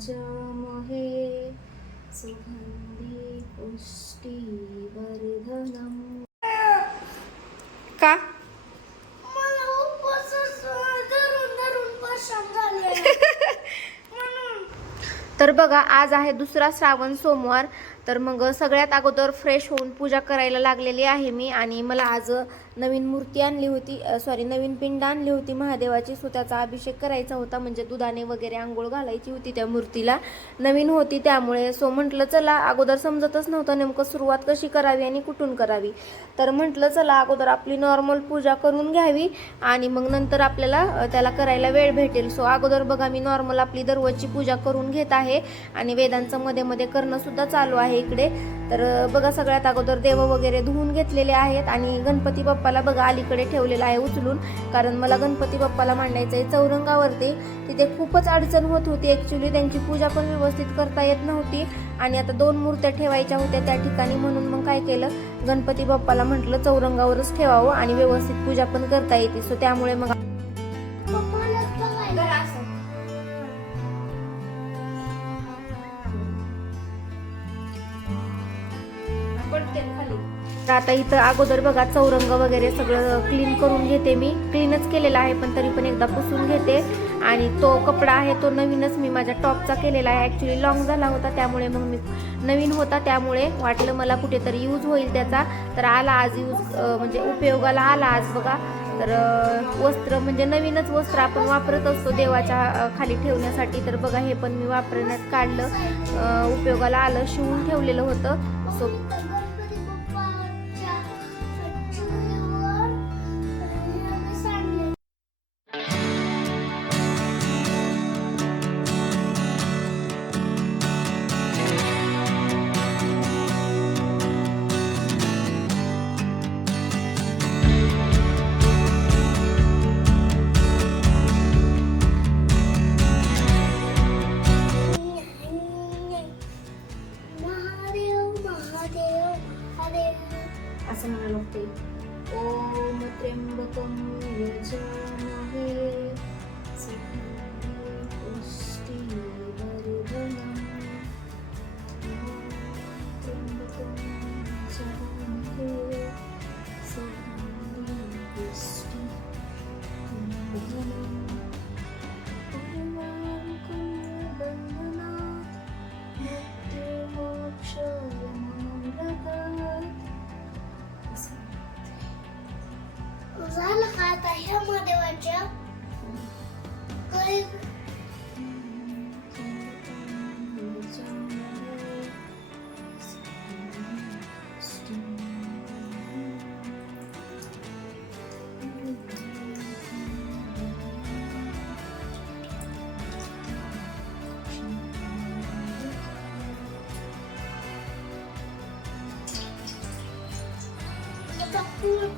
यजामहे सुगन्धि पुष्टिवर्धनम् का तर बघा आज आहे दुसरा श्रावण सोमवार. तर मग सगळ्यात अगोदर फ्रेश होऊन पूजा करायला लागलेली आहे मी आणि मला आज नवीन मूर्ती आणली होती सॉरी नवीन पिंड आणली होती महादेवाची. सो त्याचा अभिषेक करायचा होता म्हणजे दुधाने वगैरे आंघोळ घालायची होती त्या मूर्तीला. नवीन होती त्यामुळे सो म्हटलं चला अगोदर समजतच नव्हतं नेमकं सुरुवात कशी करावी आणि कुठून करावी. तर म्हटलं चला अगोदर आपली नॉर्मल पूजा करून घ्यावी आणि मग नंतर आपल्याला त्याला करायला वेळ भेटेल. सो अगोदर बघा मी नॉर्मल आपली दररोजची पूजा करून घेत आहे आणि वेदांचं मध्ये मध्ये करणं सुद्धा चालू आहे इकडे. तर बघा सगळ्यात अगोदर देव वगैरे धुवून घेतलेले आहेत आणि गणपती बाप्पाला बघा अलीकडे ठेवलेला आहे उचलून. कारण मला गणपती बाप्पाला मांडायचं आहे चौरंगावरती. तिथे खूपच अडचण होत होती. ॲक्च्युली त्यांची पूजा पण व्यवस्थित करता येत नव्हती. आणि आता दोन मूर्त्या ठेवायच्या होत्या त्या ठिकाणी. म्हणून मग काय केलं? गणपती बाप्पाला म्हटलं चौरंगावरच ठेवावं आणि व्यवस्थित पूजा पण करता येते. सो त्यामुळे मग तर आता इथं अगोदर बघा चौरंग वगैरे सगळं क्लीन करून घेते मी. क्लीनच केलेला आहे पण तरी पण एकदा पुसून घेते. आणि तो कपडा आहे तो नवीनच मी माझ्या टॉपचा केलेला आहे. ॲक्च्युली लॉंग झाला होता त्यामुळे मग मी नवीन होता त्यामुळे वाटलं मला कुठेतरी यूज होईल त्याचा. तर आला आज यूज म्हणजे उपयोगाला आला आज बघा. तर वस्त्र म्हणजे नवीनच वस्त्र आपण वापरत असतो देवाच्या खाली ठेवण्यासाठी. तर बघा हे पण मी वापरण्यात काढलं. उपयोगाला आलं शिवून ठेवलेलं होतं. सो असं म्हणायला लागते ओम त्र्यंबकम यजामहे कोण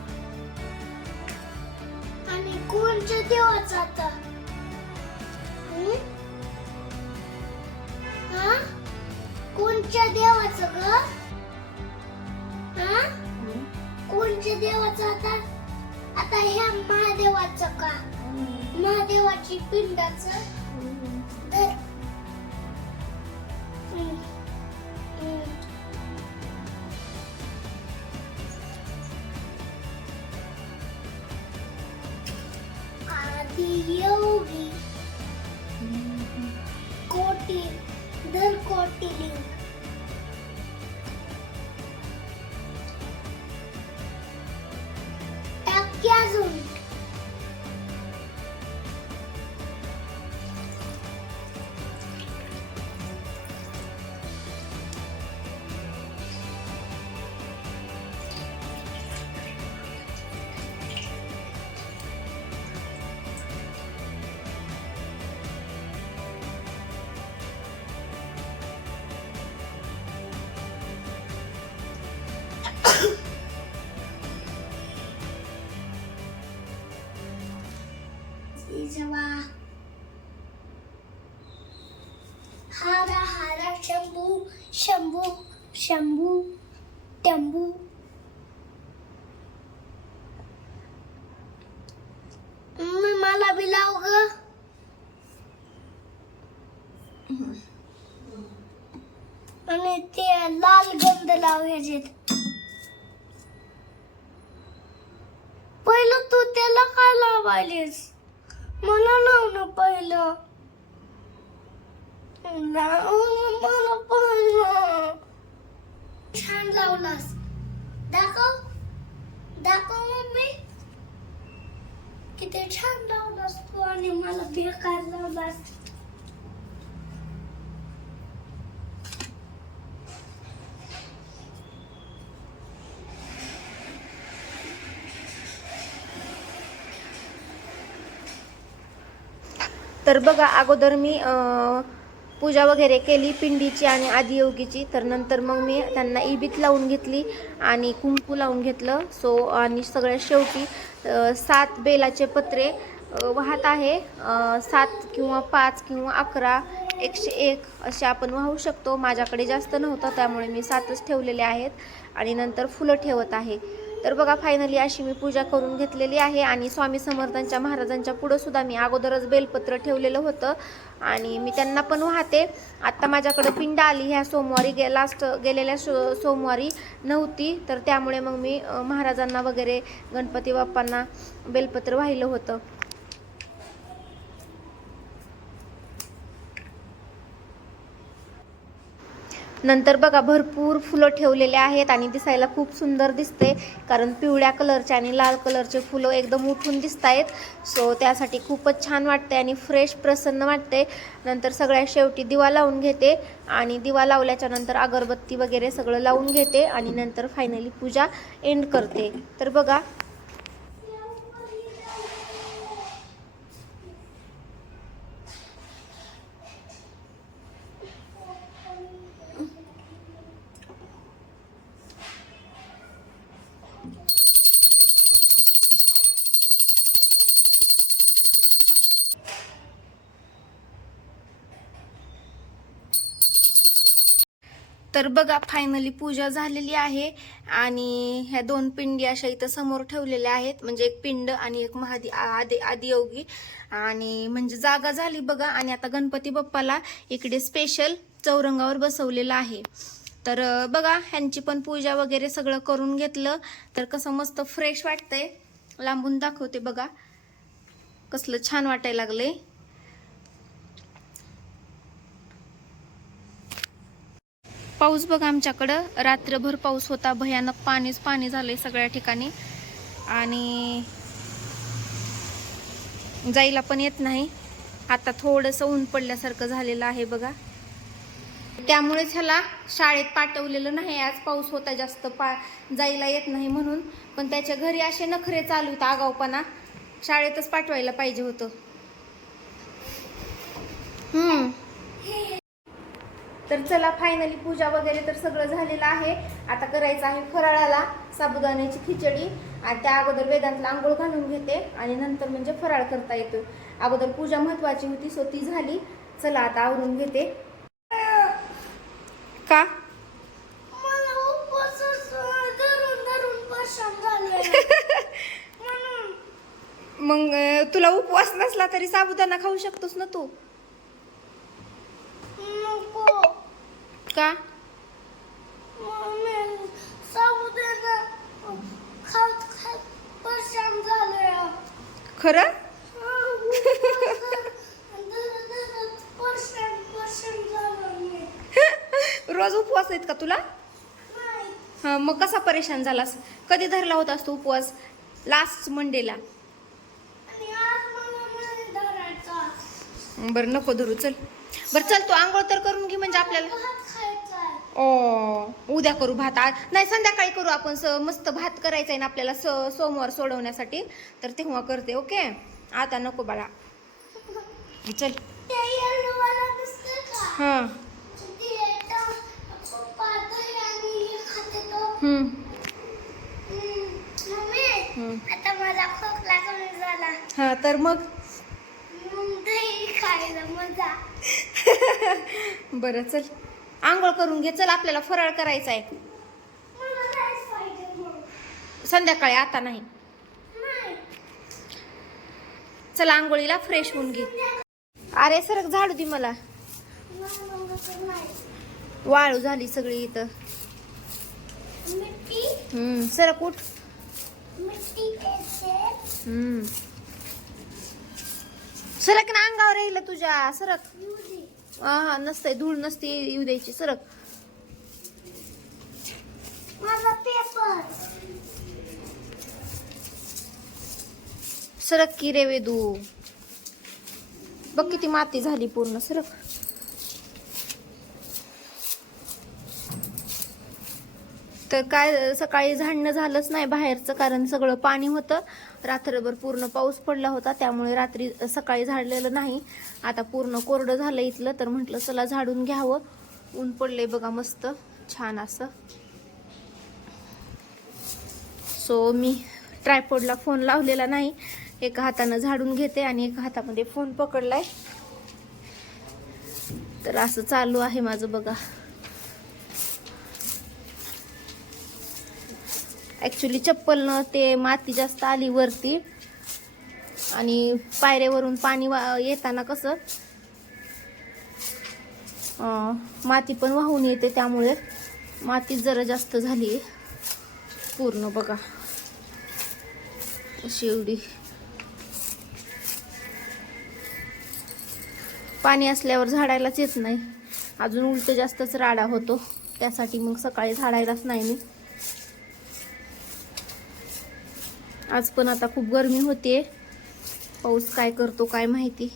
आणि कोणच्या देवाचा आता? हं? हा? कोणच्या देवाचं ग? हा? कोणच्या देवाचं आता? आता ह्या महादेवाचं का? महादेवाची पिंडाचं? शंभू शंभू टंबू. मी मला बी लाव ग. आणि ते लाल गंध लाव ह्याच्यात. पहिलं तू त्याला काय लावायलीस? मला लाव ना पहिलं. छान लावलास दाखव दाखव मम्मी किती छान लावलास तू आणि मला बेकार लावलास तर बघा अगोदर मी अं, पूजा वगैरे केली पिंडीची आणि आदियोगीची तर नंतर मग मी त्यांना इबीत लावून घेतली आणि कुंकू लावून घेतलं. सो आणि सगळ्यात शेवटी सात बेलाचे पत्रे वाहत आहे. सात किंवा पाच किंवा अकरा एकशे एक असे आपण वाहू शकतो. माझ्याकडे जास्त नव्हतं त्यामुळे मी सातच ठेवलेले आहेत. आणि नंतर फुलं ठेवत आहे. तर बघा फायनली अशी मी पूजा करून घेतलेली आहे आणि स्वामी समर्थांच्या महाराजांच्या पुढं सुद्धा मी अगोदरच बेलपत्र ठेवलेलं होतं आणि मी त्यांना पण वाहते. आत्ता माझ्याकडं पिंड आली ह्या सोमवारी गे लास्ट गेलेल्या सो सोमवारी नव्हती तर त्यामुळे मग मी महाराजांना वगैरे गणपती बाप्पांना बेलपत्र वाहिलं होतं. नंतर बघा भरपूर फुलं ठेवलेले आहेत आणि दिसायला खूप सुंदर दिसते. कारण पिवळ्या कलरचे आणि लाल कलरचे फुलं एकदम उठून दिसत आहेत सो त्यासाठी खूपच छान वाटते आणि फ्रेश प्रसन्न वाटते नंतर सगळ्या शेवटी दिवा लावून घेते आणि दिवा लावल्याच्या नंतर अगरबत्ती वगैरे सगळं लावून घेते आणि नंतर फायनली पूजा एंड करते. तर बघा तर बघा फायनली पूजा झालेली आहे आणि ह्या दोन पिंडी अशा इथं समोर ठेवलेल्या आहेत. म्हणजे एक पिंड आणि एक महादी आदि आदियोगी. आणि म्हणजे जागा झाली बघा आणि आता गणपती बाप्पाला इकडे स्पेशल चौरंगावर बसवलेलं आहे. तर बघा ह्यांची पण पूजा वगैरे सगळं करून घेतलं. तर कसं मस्त फ्रेश वाटतंय. लांबून दाखवते बघा. कसलं छान वाटायला लागलंय. पाऊस बघा आमच्याकडं. रात्रभर पाऊस होता. भयानक पाणीच पाणी झालंय सगळ्या ठिकाणी. आणि जायला पण येत नाही. आता थोडंसं ऊन पडल्यासारखं झालेलं आहे बघा. त्यामुळेच ह्याला शाळेत पाठवलेलं नाही. आज पाऊस होता जास्त पा जायला येत नाही म्हणून. पण त्याच्या घरी असे नखरे चालू आहेत आगावपणा शाळेतच पाठवायला पाहिजे होतं. हम्म. तर चला फायनली पूजा वगैरे तर सगळं झालेलं आहे. आता करायचं आहे फराळाला साबुदाण्याची खिचडी. आणि त्या अगोदर वेदांतला आंघोळ घालून घेते आणि नंतर म्हणजे फराळ करता येतो. अगोदर पूजा महत्वाची होती सो ती झाली. चला आता आवरून घेते. का? मग तुला उपवास नसला तरी साबुदाणा खाऊ शकतोस ना तू नको का मम्मी साबुदाणा खात खात परेशान झाले खरं? रोज उपवास आहेत का तुला? नाही. हा मग कसा परेशान झालास? कधी धरला होतास तू उपवास? लास्ट मंडेला बरं नको धरू चल. बरं चल तू आंघोळ तर करून घे म्हणजे आपल्याला. ओ. उद्या करू भात. नाही संध्याकाळी करू आपण. स मस्त भात करायचा आहे ना आपल्याला स सोमवार सोडवण्यासाठी. तर तेव्हा करते ओके? आता नको बाळा. चल? हां. हे हां तर मग? बरं चल. आंघोळ करून घे चल आपल्याला फराळ करायचा आहे. संध्याकाळी आता नाही. चल आंघोळीला फ्रेश होऊन घे. अरे सरक झाडू दे मला. वाळू झाली सगळी इथं. हम्म सरक उठ. हम्म. सरक ना अंगावर येईल तुझ्या सरक. हा हा नसतंय धूळ नसते येऊ द्यायची सरक. सरक की रे वेदू. बघ किती माती झाली पूर्ण सरक. तर काय सकाळी झाडणं झालंच नाही बाहेरचं कारण सगळं पाणी होतं. रात्रभर पूर्ण पाऊस पडला होता त्यामुळे रात्री सकाळी झाडलेलं नाही. आता पूर्ण कोरडं झालं इथलं तर म्हटलं चला झाडून घ्यावं. ऊन पडलंय बघा मस्त छान असं. सो मी ट्रायपोडला फोन लावलेला नाही. एका हातानं झाडून घेते आणि एका हातामध्ये फोन पकडलाय. तर असं चालू आहे माझं बघा. ॲक्च्युली चप्पलनं ते माती जास्त आली वरती. आणि पायऱ्यावरून पाणी वा येताना कसं माती पण वाहून येते त्यामुळे माती जरा जास्त झाली. पूर्ण बघा. शेवडी पाणी असल्यावर झाडायलाच येत नाही. अजून उलट जास्तच राडा होतो. त्यासाठी मग सकाळी झाडायलाच नाही मी. आज पण आता खूप गरमी होते पाऊस काय करतो काय माहिती.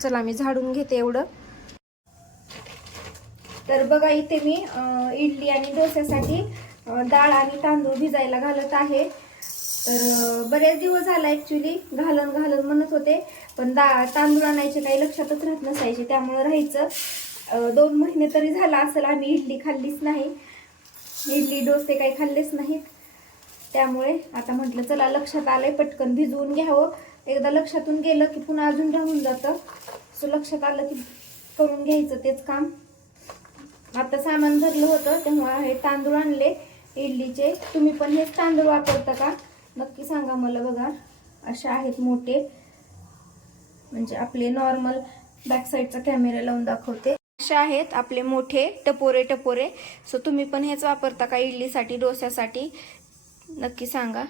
चला मी झाडून घेते एवढं. तर बघा इथे मी इडली आणि डोस्यासाठी डाळ आणि तांदूळ भिजायला घालत आहे. तर बरेच दिवस झाला ॲक्च्युली घालून घालून म्हणत होते पण दा तांदूळ आणायचे काही लक्षातच राहत नसायचे त्यामुळं राहायचं. दोन महिने तरी झाला असेल आम्ही इडली खाल्लीच नाही. इडली डोसे काही खाल्लेच नाहीत. त्यामुळे आता म्हटलं चला लक्षात आलंय पटकन भिजवून घ्यावं. एकदा लक्षातून गेलं की पुन्हा अजून राहून जातं. सो लक्षात आलं की करून घ्यायचं तेच काम. आता सामान भरलं होतं तेव्हा हे तांदूळ आणले इडलीचे. तुम्ही पण हेच तांदूळ वापरता का? नक्की सांगा मला बघा. असे आहेत मोठे. म्हणजे आपले नॉर्मल बॅक साईडचा कॅमेरा लावून दाखवते. असे आहेत आपले मोठे टपोरे टपोरे सो तुम्ही पण हेच वापरता का इडलीसाठी डोस्यासाठी? नक्की सांगा.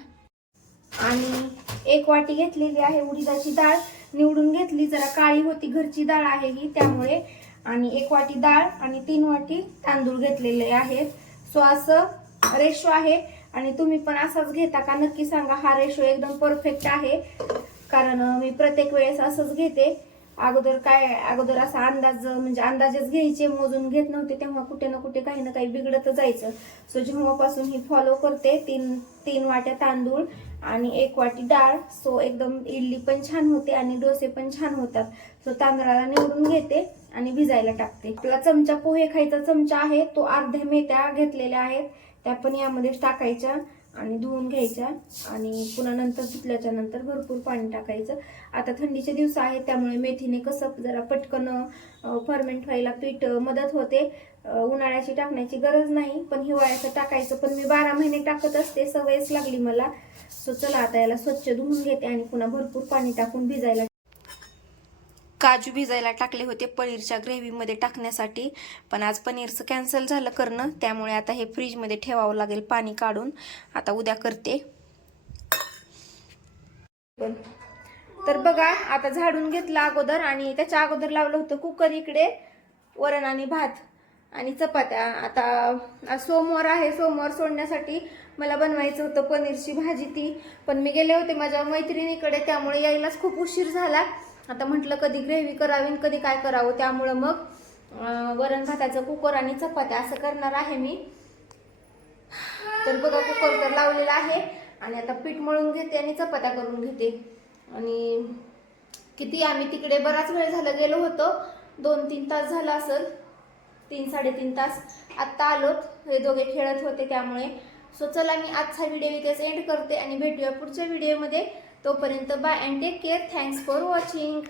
आणि एक वाटी घेतलेली आहे उडीदाची डाळ. निवडून घेतली जरा काळी होती घरची डाळ आहे ही त्यामुळे. आणि एक वाटी डाळ आणि तीन वाटी तांदूळ घेतलेले आहेत. सो असं रेशो आहे. आणि तुम्ही पण असाच घेता का? नक्की सांगा. हा रेशो एकदम परफेक्ट आहे. कारण मी प्रत्येक वेळेस असंच घेते. अगोदर काय अगोदर असा अंदाज म्हणजे अंदाजच घ्यायचे मोजून घेत नव्हते तेव्हा कुठे ना कुठे काही ना काही बिघडत जायचं. सो जेव्हापासून ही फॉलो करते तीन तीन वाट्या तांदूळ आणि एक वाटी डाळ सो एकदम इडली पण छान होते आणि डोसे पण छान होतात. सो तांदळाला निवडून घेते आणि भिजायला टाकते. आपला चमचा पोहे खायचा चमचा आहे तो अर्ध्या मेथ्या घेतलेल्या आहेत त्या पण यामध्येच टाकायच्या. आणि धुवून घ्यायच्या आणि पुन्हा नंतर धुतल्याच्या नंतर भरपूर पाणी टाकायचं. आता थंडीचे दिवस आहेत त्यामुळे मेथीने कसं जरा पटकन फर्मेंट व्हायला पीठ मदत होते. उन्हाळ्याची टाकण्याची गरज नाही पण हिवाळ्याचं टाकायचं. पण मी बारा महिने टाकत असते सवयच लागली मला. सो चला आता याला स्वच्छ धुवून घेते आणि पुन्हा भरपूर पाणी टाकून भिजायला काजू भिजायला टाकले होते पनीरच्या ग्रेव्हीमध्ये टाकण्यासाठी. पण आज पनीरचं कॅन्सल झालं करणं. त्यामुळे आता हे फ्रीजमध्ये ठेवावं लागेल पाणी काढून. आता उद्या करते. तर बघा आता झाडून घेतलं अगोदर आणि त्याच्या अगोदर लावलं होतं कुकर इकडे वरण आणि भात आणि चपात्या. आता सोमवार आहे. सोमवार सोडण्यासाठी मला बनवायचं होतं पनीरची भाजी ती. पण मी गेले होते माझ्या मैत्रिणीकडे त्यामुळे यायलाच खूप उशीर झाला. आता म्हटलं कधी ग्रेव्ही करावी कधी काय करावं त्यामुळं मग वरण भाताचं कुकर आणि चपात्या असं करणार आहे मी. तर बघा कुकर तर लावलेला आहे आणि आता पीठ मळून घेते आणि चपात्या करून घेते. आणि किती आम्ही तिकडे बराच वेळ झालं गेलो होतो. दोन तीन तास झाला असेल. तीन साडेतीन तास आत्ता आलोत. हे दोघे खेळत होते त्यामुळे. सो चला मी आजचा व्हिडिओ इथेच एंड करते आणि भेटूया पुढच्या व्हिडिओमध्ये तोपर्यंत bye and take care thanks for watching